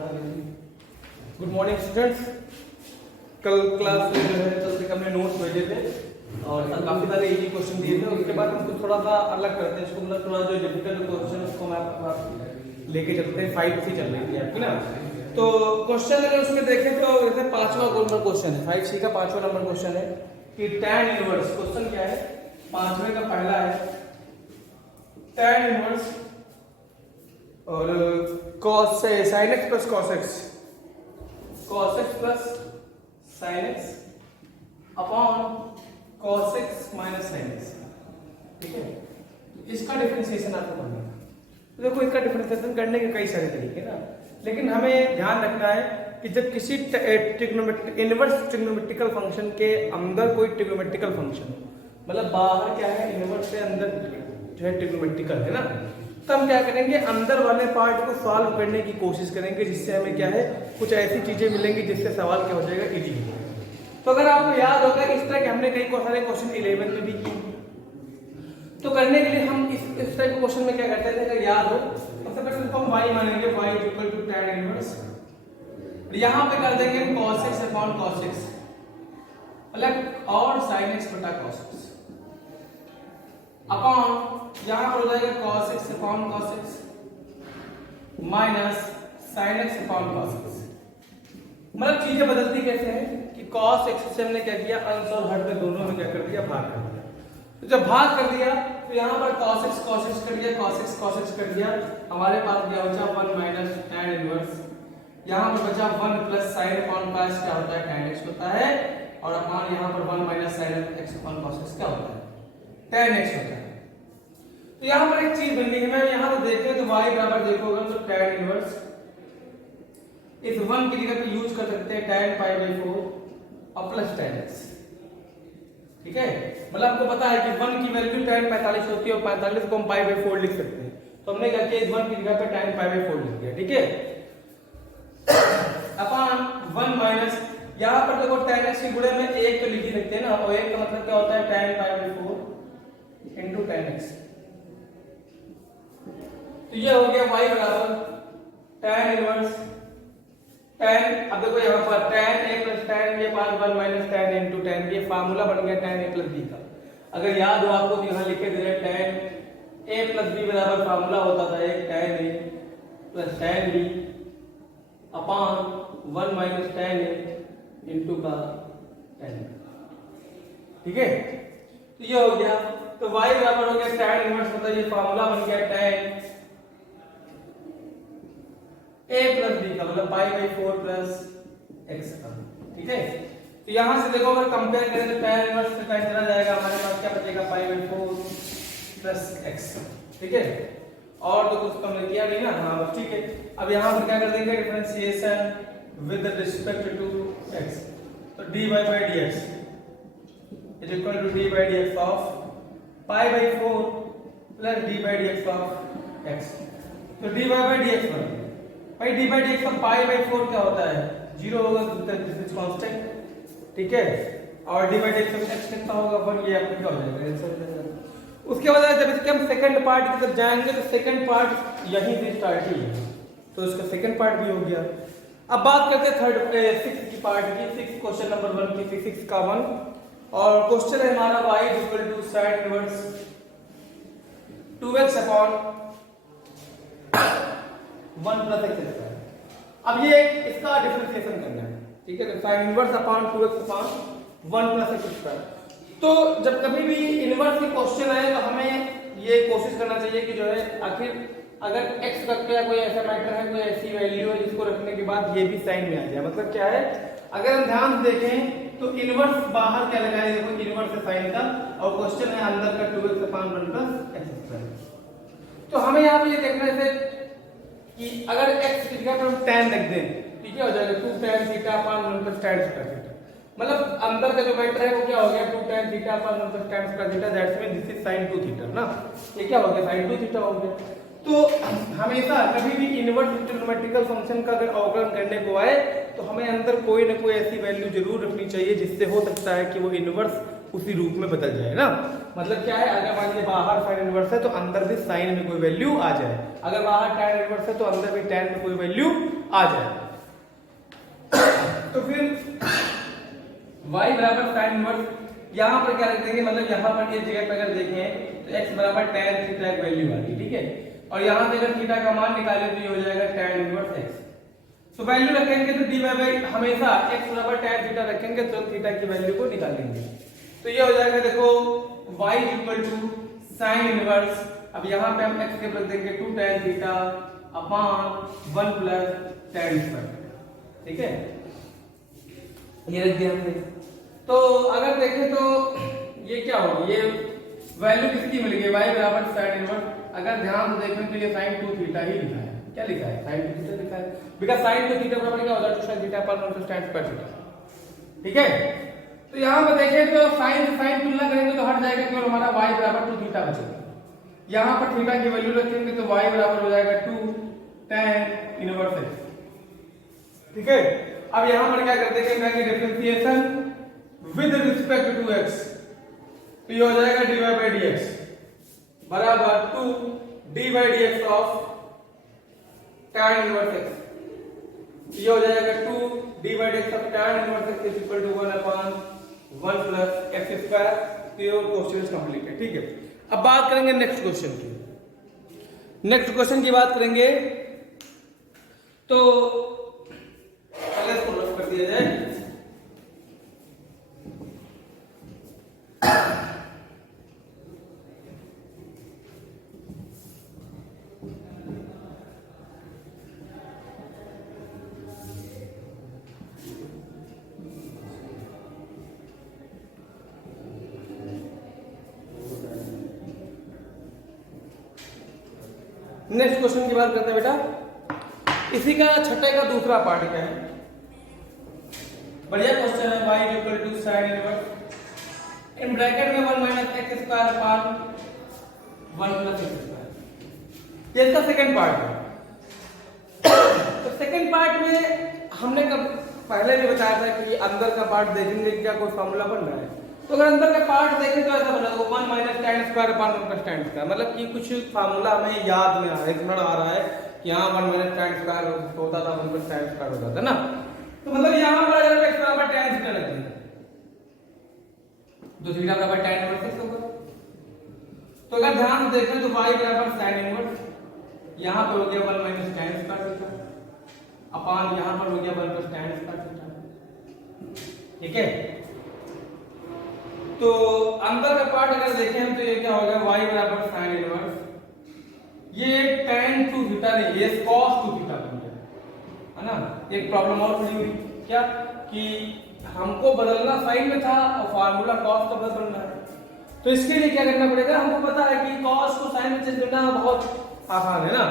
Good morning students. कल class में जो है तो हमने नोट्स भेजे थे और काफी सारे इजी क्वेश्चन दिए थे। उसके बाद हमको थोड़ा सा अलग करते हैं इसको, मतलब थोड़ा जो डिफिकल्ट क्वेश्चन उसको हम आप लेके चलते हैं। 5 सी चल रही थी आपकी ना, तो क्वेश्चन अगर उसमें देखें तो जैसे 5वां नंबर क्वेश्चन है, 5C का 5वां नंबर क्वेश्चन है कि tan इनवर्स। क्वेश्चन क्या है, 5वें का पहला है tan इनवर्स और cos sin x plus cos x plus sin x upon cos x minus sin x। ठीक है, इसका डिफरेंशिएशन आपको करना है। तो देखो, इसका डिफरेंशिएशन करने के कई सारे तरीके ना, लेकिन हमें ध्यान रखना है कि जब किसी इनवर्स ट्रिग्नोमेट्रिकल फंक्शन के अंदर कोई ट्रिग्नोमेट्रिकल फंक्शन, मतलब बाहर क्या है इनवर्स से, अंदर जो है ट्रिग्नोमेट्रिकल है ना, तो हम क्या करेंगे, अंदर वाले पार्ट को सॉल्व करने की कोशिश करेंगे, जिससे हमें क्या है कुछ ऐसी चीजें मिलेंगी जिससे सवाल क्या हो जाएगा, इजी हो जाएगा। तो अगर आपको याद होगा इस तरह के हमने कई सारे क्वेश्चन 11 में भी किए। तो करने के लिए हम इस टाइप के क्वेश्चन में क्या करते थे, अगर याद हो सबसे पहले तो हम y मानेंगे, y equal to tan inverse, यहां पे कर देंगे cos x upon cos x मतलब और sin x बटा cos x अपॉन यहां पर हो जाएगा cos x upon cos x minus sin x upon cos x। मतलब चीजें बदलती कैसे हैं कि cos x से हमने क्या किया, अंश और हर में दोनों में क्या कर दिया, भाग कर दिया। तो जब भाग कर दिया तो यहां पर cos x कर दिया, cos x कर दिया, हमारे पास क्या बचा 1 माइनस tan इनवर्स, यहां पर बचा 1 प्लस sin अपॉन cos क्या होता है, tan x होता है, और अपॉन यहां पर 1 minus sin x upon cos x क्या होता है, tan x होता है। तो यहां पर एक चीज बन गई है, मैं यहां पर देखें तो y बराबर देखोगे तो tan इनवर्स इस 1 की जगह पे यूज कर सकते हैं tan पाई बाई 4 और प्लस tan x। ठीक है, मतलब आपको पता है कि 1 की वैल्यू tan 45 होती है और 45 को हम पाई बाई 4 लिख सकते हैं, तो हमने क्या किया, इस 1 की जगह पे tan पाई बाई 4 लिख दिया। ठीक है, अपॉन 1 माइनस यहां पर देखो tan x के गुणे में 1 तो लिख ही सकते हैं ना, और 1 का मतलब क्या होता है tan pi by 4 into tan x। तो ये हो गया y बराबर tan इनवर्स tan, अब देखो यहाँ पर tan a plus tan b pass 1 minus tan a into tan b, formula बन गया tan a प्लस b का। अगर याद हो आपको तो यहाँ लिखे दे रहे tan a प्लस b बराबर फार्मूला होता था एक tan a plus tan b upon 1 minus tan a into का tan b। ठीक है, तो ये हो गया, तो y बराबर हो गया tan इनवर्स, मतलब ये फार्मूला बन गया tan a प्लस b का, मतलब पाई बाई 4 प्लस x का। ठीक है, तो यहां से देखो अगर कंपेयर करें तो tan इनवर्स से tan चला जाएगा, हमारे पास क्या बचेगा, पाई बाई 4 प्लस x। ठीक है, और तो कुछ हमने किया नहीं ना, हाँ बस ठीक है। अब यहां पर क्या कर देंगे, differentiation with respect to x, तो dy by dx is equal to dy by dx of pi by 4 plus dy by dx of x। तो dy बाई dx बन भाई dy बाई dx का पाई बाई 4 क्या होता है, 0 होगा, दिस इज कांस्टेंट। ठीक है, और dy बाई dx का x कितना होगा, 1, ये आपका क्या हो जाएगा, आंसर हो जाएगा। उसके बाद जब इसके हम सेकंड पार्ट की तरफ जाएंगे तो सेकंड पार्ट यहीं से स्टार्ट ही है, तो इसका सेकंड पार्ट भी हो गया। अब बात करते हैं थर्ड 6 की पार्ट की, 6 क्वेश्चन नंबर 1 की, 6 का 1, और क्वेश्चन है हमारा y equal to sin inverse 2x upon 1 plus x square. अब ये इसका डिफरेंशिएशन करना है। ठीक है, तो sin inverse upon 2x upon 1 plus x square. तो जब कभी भी इनवर्स के क्वेश्चन आए तो हमें ये कोशिश करना चाहिए कि जो है आखिर अगर x रख के कोई ऐसा मैटर है, कोई ऐसी वैल्यू है जिसको रखने के बाद ये भी साइन में आ जाए। मतलब क्या है, अगर हम ध्यान से देखें तो इनवर्स बाहर क्या लगाए, देखो इनवर्स है साइन का, और क्वेश्चन है अंदर का 2x upon 1 plus x square. तो हमें यहाँ पे ये देखना है कि अगर x की जगह पर हम tan रख दें, ठीक है, हो जाएगा 2 tan theta upon 1 plus tan square theta. मतलब अंदर का जो वेक्टर है वो क्या हो गया, 2 tan theta upon 1 plus tan square theta, that's mean this is sin 2 theta ना, ये क्या हो गया, sin 2 थीटा हो गया। तो हमेशा कभी भी इनवर्स ट्रिग्नोमेट्रिकल फंक्शन का अगर अवकलन करने को आए तो हमें अंदर कोई ना कोई ऐसी वैल्यू जरूर रखनी चाहिए जिससे हो सकता है कि वो इनवर्स उसी रूप में बदल जाए ना। मतलब क्या है, अगर मान लीजिए बाहर साइन इनवर्स है तो अंदर भी साइन में कोई वैल्यू आ जाए, अगर बाहर tan इनवर्स है तो अंदर भी tan में कोई वैल्यू आ जाए। तो फिर y बराबर साइन इनवर्स, यहाँ पर क्या रख देंगे, मतलब यहाँ पर ये जगह पर अगर देखें तो x बराबर tan थीटा की वैल्यू आ गई, ठीक है, और यहाँ से अगर थीटा का मान निकाले तो ये हो जाएगा tan इनवर्स x। तो वैल्यू रखेंगे तो dy बाई हमेशा x बराबर tan थीटा रखेंगे तो थीटा की वैल्यू को निकालेंगे, तो ये हो जाएगा देखो y equal to sine inverse, अब यहाँ पे हम x के रख देंगे 2 tan theta upon 1 plus tan square, ठीक है, ये रख दिया हमने। तो अगर देखें तो ये क्या होगी, ये वैल्यू किसकी मिल गई, y बराबर साइन इनवर्स, अगर ध्यान से देखें तो ये sin 2 थीटा ही लिखा है, क्या लिखा है, sin 2 थीटा लिखा है, बिकॉज़ sin 2 थीटा बराबर क्या होता है 2 sin थीटा पर 1 tan स्क्वायर थीटा, ठीक है। तो यहां पर देखें तो sin से sin तुलना करेंगे तो हट जाएगा, केवल हमारा y बराबर 2 थीटा बचेगा, यहां पर थीटा की वैल्यू रखेंगे तो y बराबर हो जाएगा 2 tan इनवर्स x, ठीक है। अब यहां पर क्या करते हैं, कहेंगे differentiation with respect to x, तो ये हो जाएगा dy बाई dx बराबर 2 d by dx of tan inverse x, ये हो जाएगा 2 d by dx of tan inverse x is equal to 1 upon 1 plus x square. तो ये क्वेश्चन इज कंप्लीट है, ठीक है। अब बात करेंगे नेक्स्ट क्वेश्चन की, नेक्स्ट क्वेश्चन की बात करेंगे तो पहले इसको रफ कर दिया जाए। नेक्स्ट क्वेश्चन की बात करते हैं बेटा, इसी का छठे का दूसरा पार्ट क्या है, बढ़िया क्वेश्चन है, y equal to sin inverse इन ब्रैकेट में 1 minus x square upon 1 plus x square, ये इसका सेकंड पार्ट है। तो सेकंड पार्ट में हमने कब पहले भी बताया था कि अंदर का पार्ट देखेंगे क्या कोई फार्मूला बन रहा है, तो अगर अंदर का पार्ट देखें तो ऐसा बना 1 minus tan square upon 1 plus tan square, मतलब कि कुछ फार्मूला हमें याद में आ रहा है, स्मरण आ रहा है कि यहाँ 1 माइनस tan स्क्वायर होता था 1 प्लस tan स्क्वायर होता था ना, तो मतलब यहाँ पर अगर x बराबर tan थीटा लग जाए तो थीटा बराबर tan इनवर्स x होगा। तो अगर ध्यान से देखें तो y बराबर sin इनवर्स, यहाँ पर हो गया 1 minus tan square theta upon यहाँ पर हो गया 1 प्लस tan स्क्वायर थीटा, ठीक है। तो अंदर का पार्ट अगर देखें तो ये क्या होगा, y बराबर sin इनवर्स, ये tan 2 थीटा नहीं, ये cos 2 थीटा बन गया, है ना। एक प्रॉब्लम और खड़ी हुई क्या कि हमको बदलना साइन में था और फार्मूला cos का बदलना है, तो इसके लिए क्या करना पड़ेगा, हमको पता है कि cos को sin में चेंज करना बहुत आसान है ना,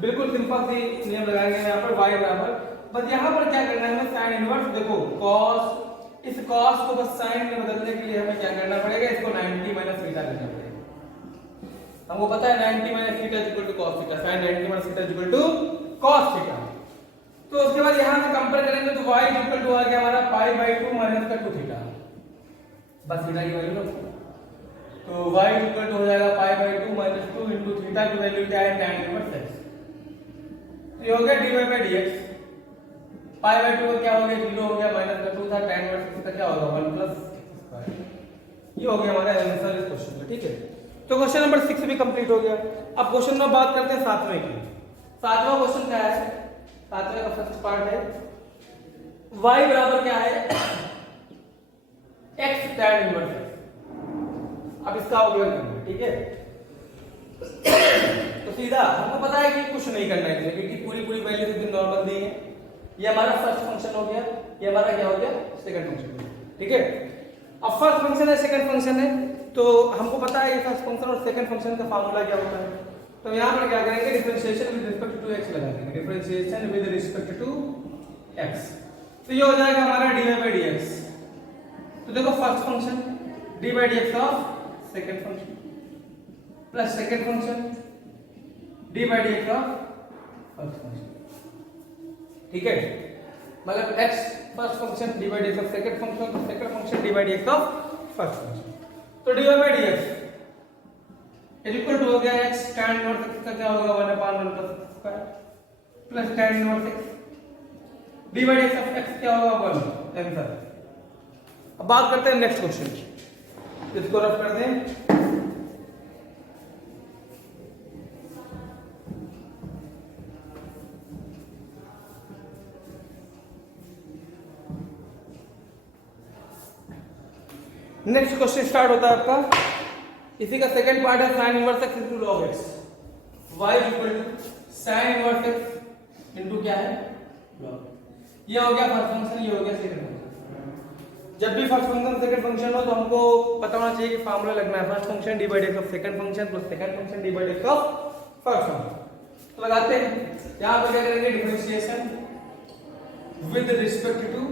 बिल्कुल सिंपल सी नियम लगाएंगे यहाँ पर y बराबर, बस यहाँ पर क्या करना है, हमें sin इनवर्स देखो cos, इस cos को बस sin में बदलने के लिए हमें क्या करना पड़ेगा, इसको 90 माइनस थीटा करना पड़ेगा। हमको पता है 90 minus theta is equal to cos theta, sin 90 minus theta is equal to cos theta. तो उसके बाद यहां से कंपेयर करेंगे तो y इज इक्वल टू आ गया हमारा पाई बाई 2 माइनस का 2 थीटा, बस थीटा की वैल्यू रखो, तो y इज इक्वल टू हो जाएगा pi by 2 minus 2 into theta की वैल्यू क्या है tan इनवर्स x, तो ये हो गया dy by dx, pi by 2 का क्या हो गया 0 हो गया, माइनस का 2 था, tan इनवर्स का क्या होगा 1 प्लस स्क्वायर, ये हो गया हमारा आंसर इस क्वेश्चन का, ठीक है। तो क्वेश्चन नंबर 6 भी कंप्लीट हो गया। अब क्वेश्चन में बात करते हैं सातवें की। सातवां क्वेश्चन क्या है, सातवें का फर्स्ट पार्ट है y बराबर क्या है x tan इनवर्स x, अब इसका उपयोग करना है, ठीक है। तो सीधा हमको पता है कि कुछ नहीं करना है क्योंकि पूरी वैल्यू एकदम नॉर्मल दी है, ये हमारा फर्स्ट फंक्शन हो गया, ये हमारा क्या हो गया सेकंड फंक्शन हो गया, ठीक है। अब फर्स्ट फंक्शन है सेकंड फंक्शन है, तो हमको पता है ये फर्स्ट फंक्शन और सेकंड फंक्शन का फार्मूला क्या होता है, तो यहां पर क्या करेंगे differentiation with respect to x लगा देंगे, differentiation with respect to x, तो ये हो जाएगा हमारा dy बाई dx। तो देखो first function dy by dx of second function plus second function dy by dx of first function, ठीक है। मतलब x first function dy by dx of second function, तो second function dy by dx of first function, तो dy by dx equal to हो गया x tan inverse x का क्या होगा 1/1 का square plus tan inverse x divide x of x क्या होगा 1 आंसर। अब बात करते हैं नेक्स्ट क्वेश्चन, इसको रफ कर दें। नेक्स्ट क्वेश्चन स्टार्ट होता है आपका, इसी का सेकंड पार्ट है sin inverse x into log x y equal to sin inverse x into क्या है log। ये हो गया फर्स्ट फंक्शन, ये हो गया सेकंड फंक्शन। जब भी फर्स्ट फंक्शन सेकंड फंक्शन हो तो हमको पता होना चाहिए कि फार्मूला लगना है first function divide x of second function plus second function divide x of first function. तो लगाते हैं, यहां पर क्या करेंगे differentiation with respect to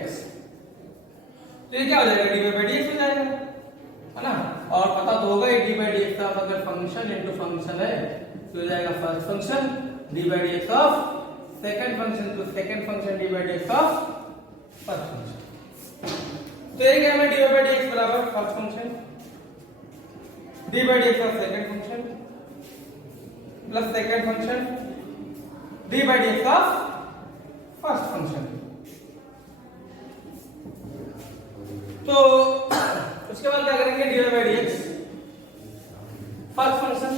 x। तो ये क्या हो जाएगा dy by dx हो जाएगा, है ना। और पता तो होगा ये dy by dx का अगर फंक्शन इनटू फंक्शन है तो हो जाएगा first function dy by dx of second function तो second function dy by dx of first function. तो ये क्या है dy by dx बराबर first function dy by dx of second function plus second function dy by dx of first function. तो उसके बाद क्या करेंगे dy by dx first function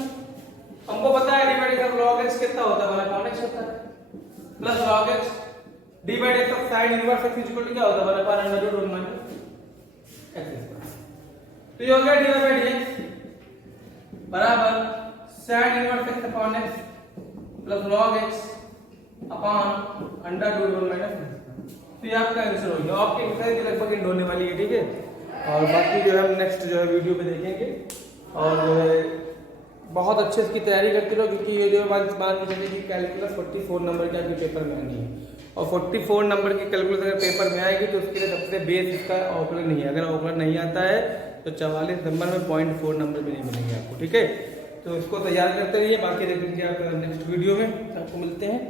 हमको पता है dy by dx of log x कितना होता है 1/x होता है plus log x dy by dx of sin inverse x equal to क्या होता है 1/√1 x स्क्वायर। तो ये हो गया dy by dx बराबर sin inverse x upon x plus log x upon √1 x। तो ये आपका आंसर हो गया। आपके एक्सरसाइज के लगभग एंड होने वाली है, ठीक है। और बाकी जो है हम नेक्स्ट जो है वीडियो पे देखेंगे और जो है बहुत अच्छे इसकी तैयारी करते रहो, क्योंकि ये जो है मान लीजिए कि कैलकुलस 44 नंबर की आपके पेपर में आनी है और 44 नंबर की कैलकुलस अगर पेपर में आएगी तो उसके लिए सबसे बेस इसका ऑकलर नहीं है। अगर ऑकलर नहीं आता है तो 44 नंबर में 0.4 नंबर भी नहीं मिलेंगे आपको, ठीक है। तो इसको तैयार करते रहिए, बाकी देख लीजिए आप नेक्स्ट वीडियो में। आपको मिलते हैं।